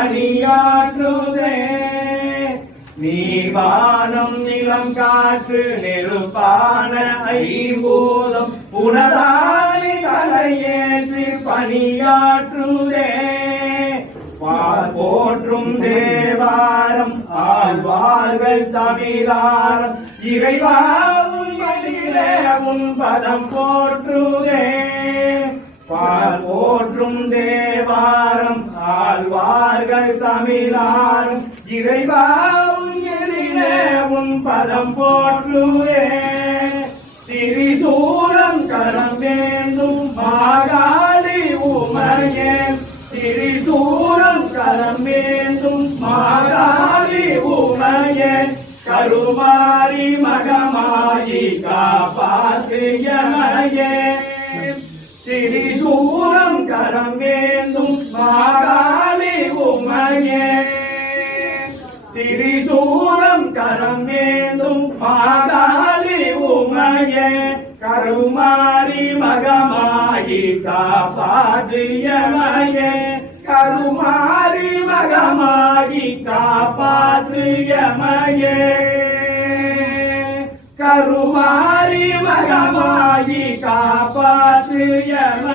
பணியாற்றுதே. நீர்வானம் நிலம் காற்று நெருப்பான ஐம்பூதம் உனதானி தலையேற்றி பணியாற்றுதே. போற்றும் தேவாரம் ஆழ்வார்கள் தமிழாரம் இறைவாவும் உன் பதம் போற்றுதே. போற்றும் தேவாரம் ஆழ்வார்கள் தமிழாரம் இறைவாவும் உன் பதம் போற்றுதே. திரிசூலம் கரம் வேந்தும் மாகாளி உமையே. திரிசூலம் கரம் வேந்தும் மாகாளி உமையே. கருமாரி மகமாயி காப்பாற்று எமையே. திரிசூலம் கரம் வேந்தும் மாகாளி உமையே. திரிசூலம் கரம் வேந்தும் மாகாளி உமையே. கருமாரி மகமாயி காப்பாற்று எமையே. கருமாரி மகமாயி காப்பாற்று எமையே. கருமாரி மகமாயி காப்பாற்று எமையே.